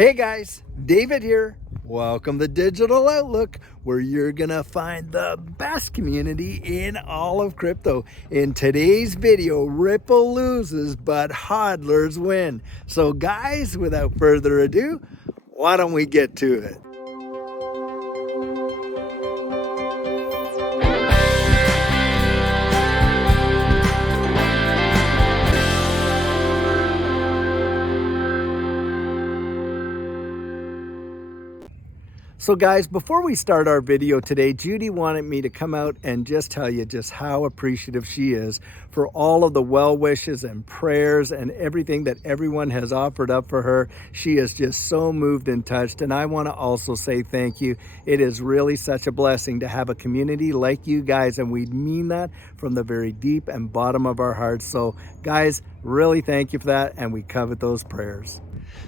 Hey guys, David here. Welcome to Digital Outlook, where you're gonna find the best community in all of crypto. In today's video, Ripple loses, but hodlers win. So guys, without further ado, why don't we get to it? So guys, before we start our video today, Judy wanted me to come out and just tell you just how appreciative she is for all of the well wishes and prayers and everything that everyone has offered up for her. She is just so moved and touched, and I want to also say thank you. It is really such a blessing to have a community like you guys, and we mean that from the very deep and bottom of our hearts. So guys, really thank you for that, and we covet those prayers.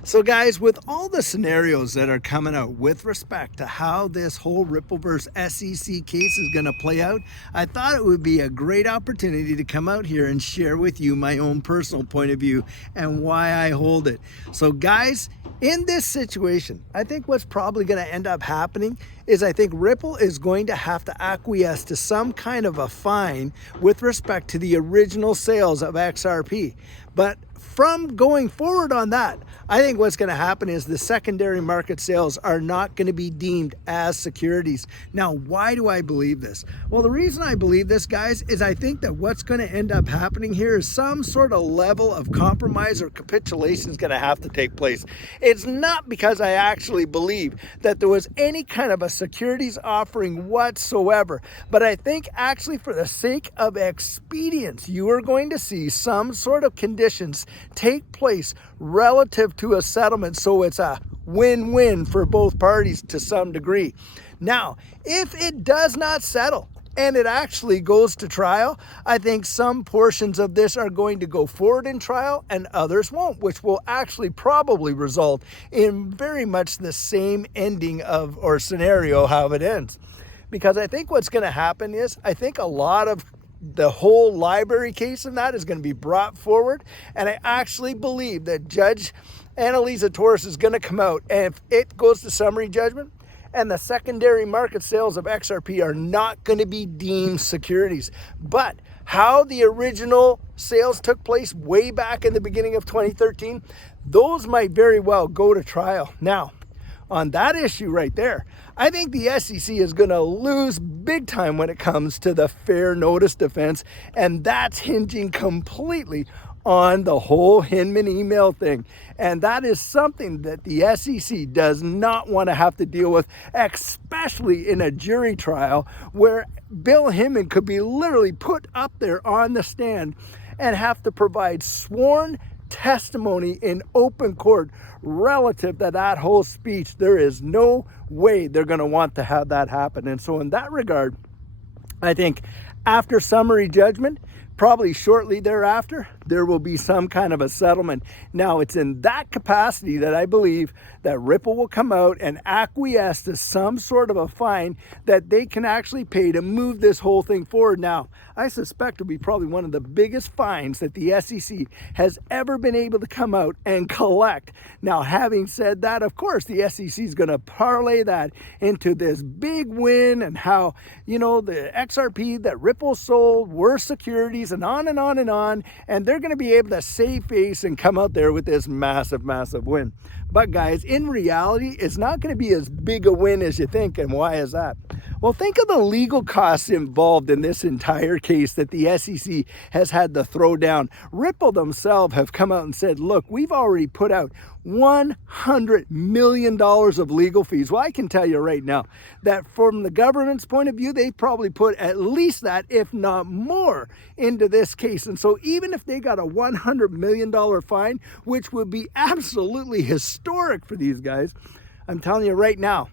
So guys, with all the scenarios that are coming out with respect to how this whole Rippleverse SEC case is going to play out, I thought it would be a great opportunity to come out here and share with you my own personal point of view and why I hold it. So guys, in this situation, I think what's probably going to end up happening is I think Ripple is going to have to acquiesce to some kind of a fine with respect to the original sales of XRP. But from going forward on that, I think what's going to happen is the secondary market sales are not going to be deemed as securities. Now, why do I believe this? Well, the reason I believe this, guys, is I think that what's going to end up happening here is some sort of level of compromise or capitulation is going to have to take place. It's not because I actually believe that there was any kind of a securities offering whatsoever, but I think actually for the sake of expedience, you are going to see some sort of conditions take place relative to a settlement, so it's a win-win for both parties to some degree. Now, if it does not settle and it actually goes to trial, I think some portions of this are going to go forward in trial and others won't, which will actually probably result in very much the same ending of or scenario how it ends. Because I think what's going to happen is I think a lot of the whole library case in that is going to be brought forward, and I actually believe that Judge Annalisa Torres is going to come out, and if it goes to summary judgment and the secondary market sales of XRP are not going to be deemed securities, but how the original sales took place way back in the beginning of 2013, those might very well go to trial. Now, on that issue right there, I think the SEC is going to lose big time when it comes to the fair notice defense, and that's hinging completely on the whole Hinman email thing. And that is something that the SEC does not want to have to deal with, especially in a jury trial where Bill Hinman could be literally put up there on the stand and have to provide sworn testimony in open court relative to that whole speech. There is no way they're going to want to have that happen. And so in that regard, I think after summary judgment, probably shortly thereafter, there will be some kind of a settlement. Now, it's in that capacity that I believe that Ripple will come out and acquiesce to some sort of a fine that they can actually pay to move this whole thing forward. Now, I suspect it'll be probably one of the biggest fines that the SEC has ever been able to come out and collect. Now, having said that, of course, the SEC is going to parlay that into this big win and how, you know, the XRP that Ripple sold were securities and on and on and on. And they're going to be able to save face and come out there with this massive, massive win. But guys, in reality, it's not going to be as big a win as you think. And why is that? Well, think of the legal costs involved in this entire case that the SEC has had to throw down. Ripple themselves have come out and said, look, we've already put out $100 million of legal fees. Well, I can tell you right now that from the government's point of view, they probably put at least that, if not more, into this case. And so even if they got a $100 million fine, which would be absolutely historic for these guys, I'm telling you right now,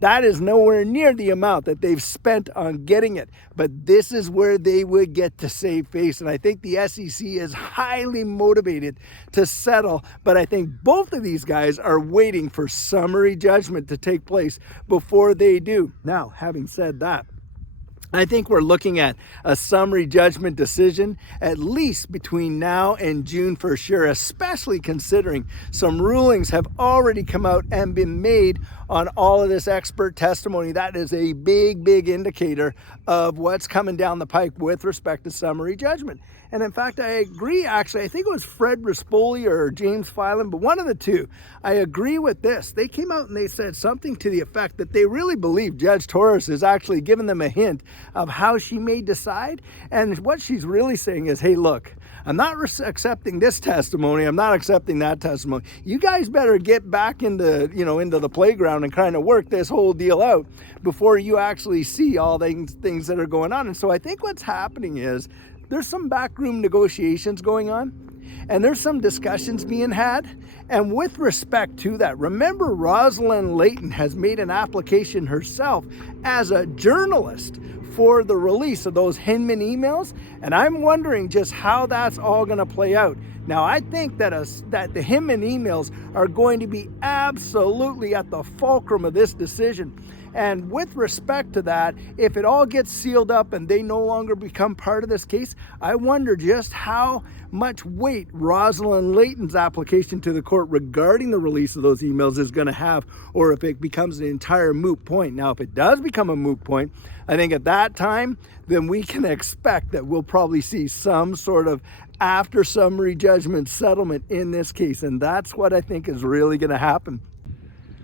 that is nowhere near the amount that they've spent on getting it. But this is where they would get to save face. And I think the SEC is highly motivated to settle. But I think both of these guys are waiting for summary judgment to take place before they do. Now, having said that, I think we're looking at a summary judgment decision at least between now and June for sure, especially considering some rulings have already come out and been made on all of this expert testimony. That is a big indicator of what's coming down the pike with respect to summary judgment. And in fact, I agree, actually, I think it was Fred Rispoli or James Filan, but one of the two. I agree with this. They came out and they said something to the effect that they really believe Judge Torres is actually giving them a hint of how she may decide. And what she's really saying is, hey, look, I'm not accepting this testimony. I'm not accepting that testimony. You guys better get back into the playground and kind of work this whole deal out before you actually see all things that are going on. And so I think what's happening is there's some backroom negotiations going on, and there's some discussions being had. And with respect to that, remember, Rosalind Layton has made an application herself as a journalist for the release of those Hinman emails, and I'm wondering just how that's all going to play out. Now, I think that the Hinman emails are going to be absolutely at the fulcrum of this decision. And with respect to that, if it all gets sealed up and they no longer become part of this case, I wonder just how much weight Rosalind Layton's application to the court regarding the release of those emails is going to have, or if it becomes an entire moot point. Now, if it does become a moot point, I think at that time, then we can expect that we'll probably see some sort of after summary judgment settlement in this case. And that's what I think is really going to happen.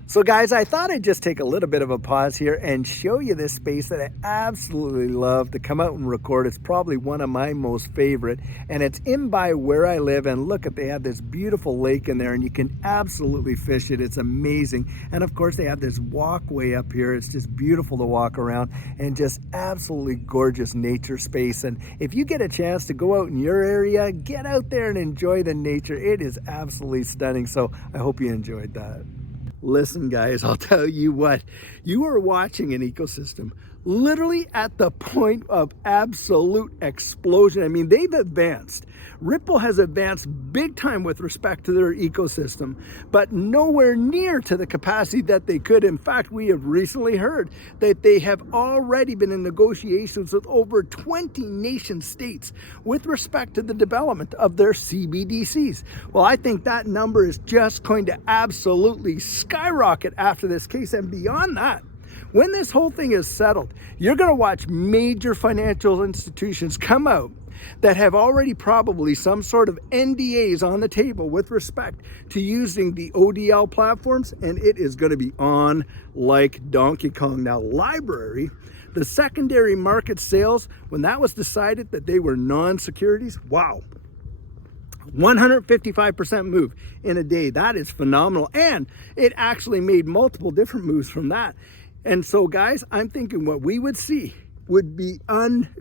So guys, I thought I'd just take a little bit of a pause here and show you this space that I absolutely love to come out and record. It's probably one of my most favorite, and it's in by where I live. And look, they have this beautiful lake in there and you can absolutely fish it. It's amazing. And of course they have this walkway up here. It's just beautiful to walk around and just absolutely gorgeous nature space. And if you get a chance to go out in your area, get out there and enjoy the nature. It is absolutely stunning. So I hope you enjoyed that. Listen, guys, I'll tell you what, you are watching an ecosystem literally at the point of absolute explosion. I mean, they've advanced. Ripple has advanced big time with respect to their ecosystem, but nowhere near to the capacity that they could. In fact, we have recently heard that they have already been in negotiations with over 20 nation states with respect to the development of their CBDCs. Well, I think that number is just going to absolutely skyrocket after this case. And beyond that, when this whole thing is settled, you're going to watch major financial institutions come out that have already probably some sort of NDAs on the table with respect to using the ODL platforms, and it is going to be on like Donkey Kong. Now, Library, the secondary market sales, when that was decided that they were non-securities, wow, 155% move in a day. That is phenomenal. And it actually made multiple different moves from that. And so, guys, I'm thinking what we would see would be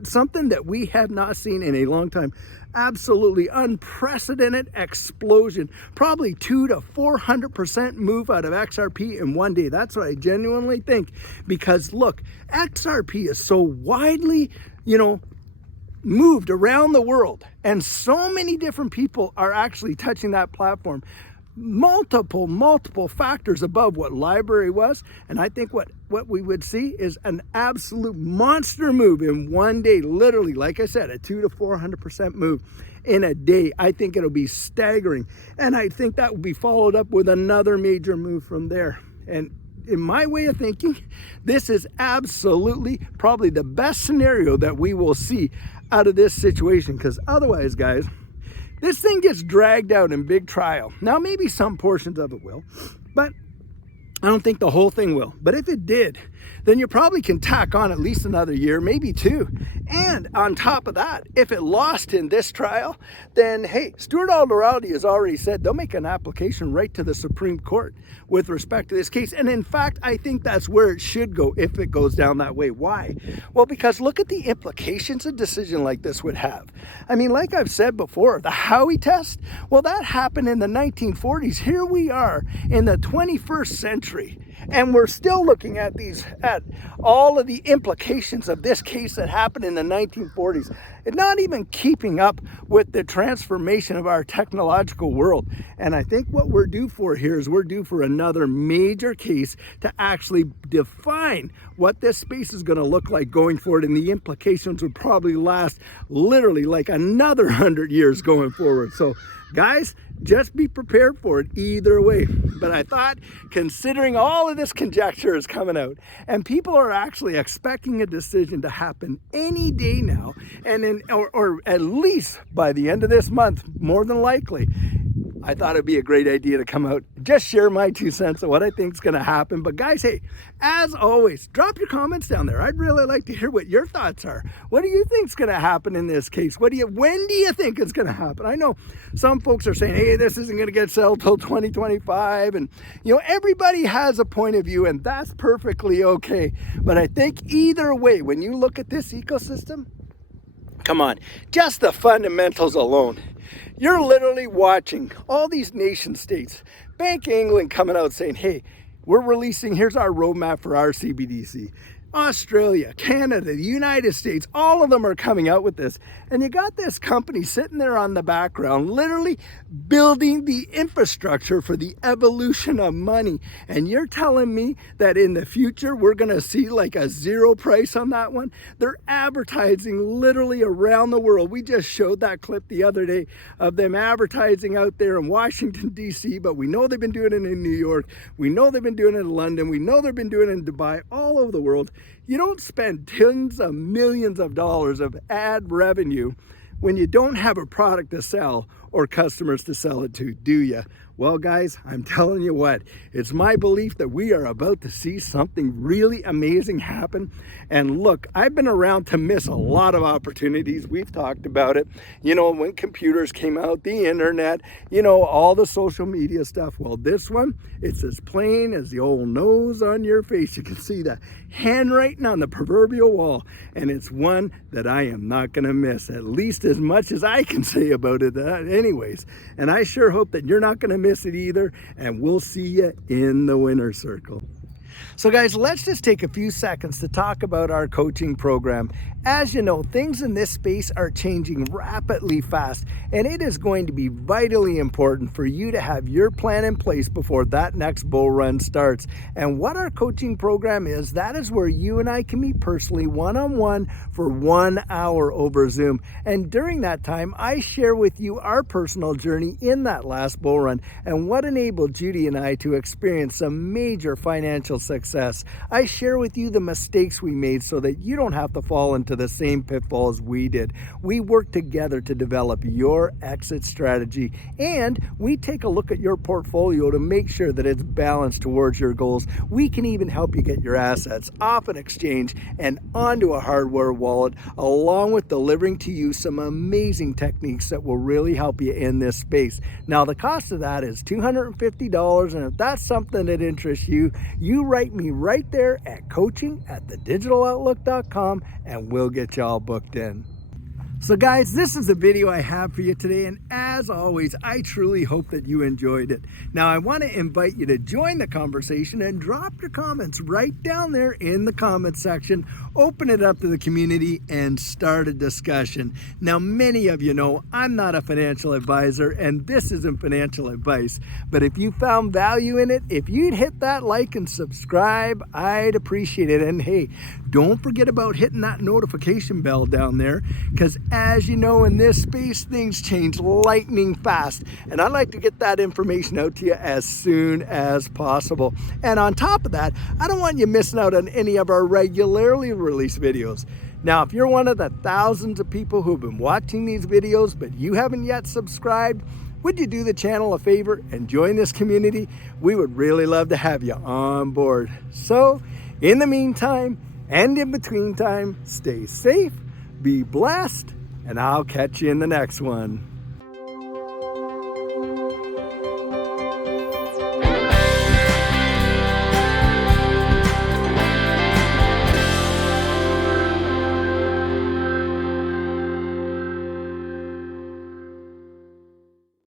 something that we have not seen in a long time. Absolutely unprecedented explosion. Probably 200 to 400% move out of XRP in one day. That's what I genuinely think. Because look, XRP is so widely, moved around the world. And so many different people are actually touching that platform. Multiple factors above what Library was. And I think what we would see is an absolute monster move in one day. Literally, like I said, a 200 to 400% move in a day. I think it'll be staggering. And I think that will be followed up with another major move from there. And in my way of thinking, this is absolutely probably the best scenario that we will see out of this situation. Because otherwise, guys, this thing gets dragged out in big trial. Now, maybe some portions of it will, but I don't think the whole thing will. But if it did, then you probably can tack on at least another year, maybe two. And on top of that, if it lost in this trial, then hey, Stuart Alderaldi has already said they'll make an application right to the Supreme Court with respect to this case. And in fact, I think that's where it should go if it goes down that way. Why? Well, because look at the implications a decision like this would have. I mean, like I've said before, the Howey test, well, that happened in the 1940s. Here we are in the 21st century. And we're still looking at all of the implications of this case that happened in the 1940s. It's not even keeping up with the transformation of our technological world. And I think what we're due for here is we're due for another major case to actually define what this space is going to look like going forward. And the implications would probably last literally like another 100 years going forward. So guys, just be prepared for it either way. But I thought, considering all of this conjecture is coming out, and people are actually expecting a decision to happen any day now, or at least by the end of this month, more than likely, I thought it'd be a great idea to come out, just share my 2 cents of what I think is going to happen. But guys, hey, as always, drop your comments down there. I'd really like to hear what your thoughts are. What do you think is going to happen in this case? When do you think it's going to happen? I know some folks are saying, hey, this isn't going to get settled till 2025. And, everybody has a point of view, and that's perfectly okay. But I think either way, when you look at this ecosystem, come on, just the fundamentals alone. You're literally watching all these nation states, Bank of England coming out saying, hey, here's our roadmap for our CBDC. Australia, Canada, the United States, all of them are coming out with this. And you got this company sitting there on the background, literally building the infrastructure for the evolution of money. And you're telling me that in the future, we're going to see like a zero price on that one? They're advertising literally around the world. We just showed that clip the other day of them advertising out there in Washington, D.C., but we know they've been doing it in New York. We know they've been doing it in London. We know they've been doing it in Dubai, all over the world. You don't spend tens of millions of dollars of ad revenue when you don't have a product to sell or customers to sell it to, do you? Well, guys, I'm telling you what, it's my belief that we are about to see something really amazing happen. And look, I've been around to miss a lot of opportunities. We've talked about it. When computers came out, the internet, all the social media stuff. Well, this one, it's as plain as the old nose on your face. You can see the handwriting on the proverbial wall. And it's one that I am not going to miss, at least as much as I can say about it anyways. And I sure hope that you're not going to miss it either, and we'll see you in the winner's circle. So guys, let's just take a few seconds to talk about our coaching program. As you know, things in this space are changing rapidly fast, and it is going to be vitally important for you to have your plan in place before that next bull run starts. And what our coaching program is, that is where you and I can meet personally one-on-one for 1 hour over Zoom. And during that time, I share with you our personal journey in that last bull run and what enabled Judy and I to experience some major financial success. I share with you the mistakes we made so that you don't have to fall into the same pitfalls we did. We work together to develop your exit strategy, and we take a look at your portfolio to make sure that it's balanced towards your goals. We can even help you get your assets off an exchange and onto a hardware wallet, along with delivering to you some amazing techniques that will really help you in this space. Now, the cost of that is $250, and if that's something that interests you, you write me right there at coaching@thedigitaloutlook.com, and we'll get y'all booked in. So guys, this is the video I have for you today, and as always, I truly hope that you enjoyed it. Now, I want to invite you to join the conversation and drop your comments right down there in the comment section. Open it up to the community and start a discussion. Now, many of you know I'm not a financial advisor, and this isn't financial advice, but if you found value in it, if you'd hit that like and subscribe, I'd appreciate it. And hey, don't forget about hitting that notification bell down there, because as you know, in this space, things change lightning fast, and I'd like to get that information out to you as soon as possible. And on top of that, I don't want you missing out on any of our regularly released videos. Now, if you're one of the thousands of people who've been watching these videos, but you haven't yet subscribed, would you do the channel a favor and join this community? We would really love to have you on board. So, in the meantime, and in between time, stay safe, be blessed, and I'll catch you in the next one.